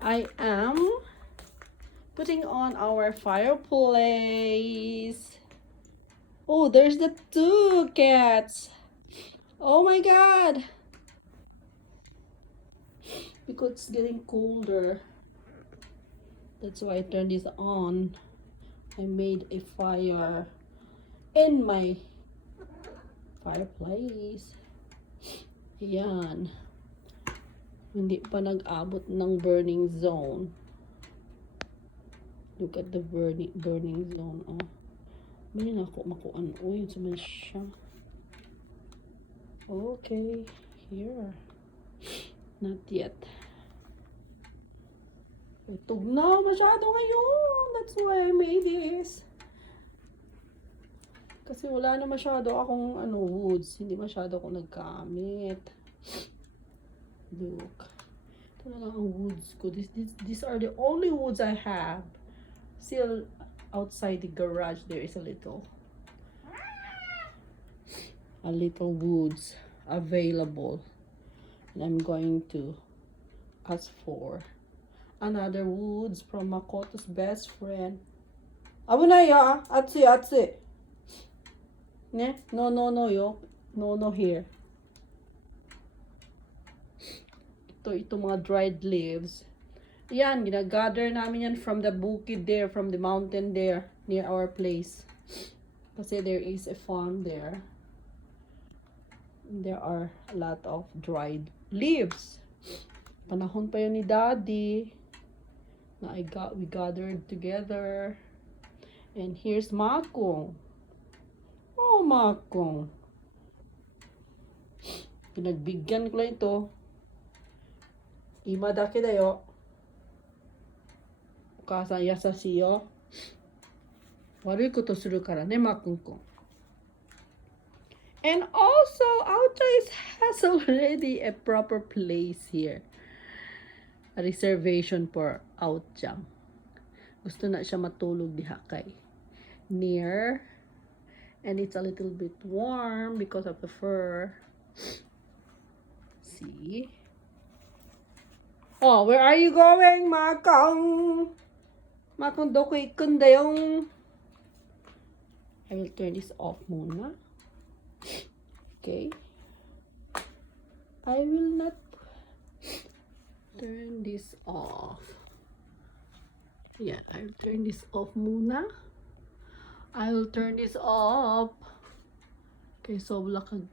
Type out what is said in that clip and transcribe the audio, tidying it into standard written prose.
I am putting on our fireplace. Oh, there's the two cats. Oh my god. Because it's getting colder. That's why I turned this on. I made a fire in my fireplace. Ayan. Hindi pa nag-abot ng burning zone. Look at the burning zone. Oh. May nako makuan. Uy, yun siya. Okay. Here. Not yet. Itog na masyado ngayon. That's why I made this. Kasi wala na masyado akong woods. Hindi masyado akong nagkamit. Look. Ito na lang ang woods ko. These are the only woods I have. Still outside the garage there is a little woods available. And I'm going to ask for another woods from Makoto's best friend. Abunaya, atsi. Ne? No, yo. No, here. Ito mga dried leaves. Yan, ginagather namin yan from the bukid there, from the mountain there, near our place. Kasi there is a farm there. There are a lot of dried leaves. Panahon pa yun ni Daddy na we gathered together. And here's Makong. Oh, Makong. Pinagbigyan ko lang ito. Ima dake da yo. Okasan yasashi yo. Warui koto suru kara ne, Makong-kun. And also, Aocha has already a proper place here. A reservation for Aocha. Gusto na siya matulog diha kay near. And it's a little bit warm because of the fur. See? Oh, where are you going, Makong? Makong, doko ikun dayong. I will turn this off muna. Okay. I will not turn this off. Yeah, I'll turn this off muna. I will turn this off. Okay, so wala kang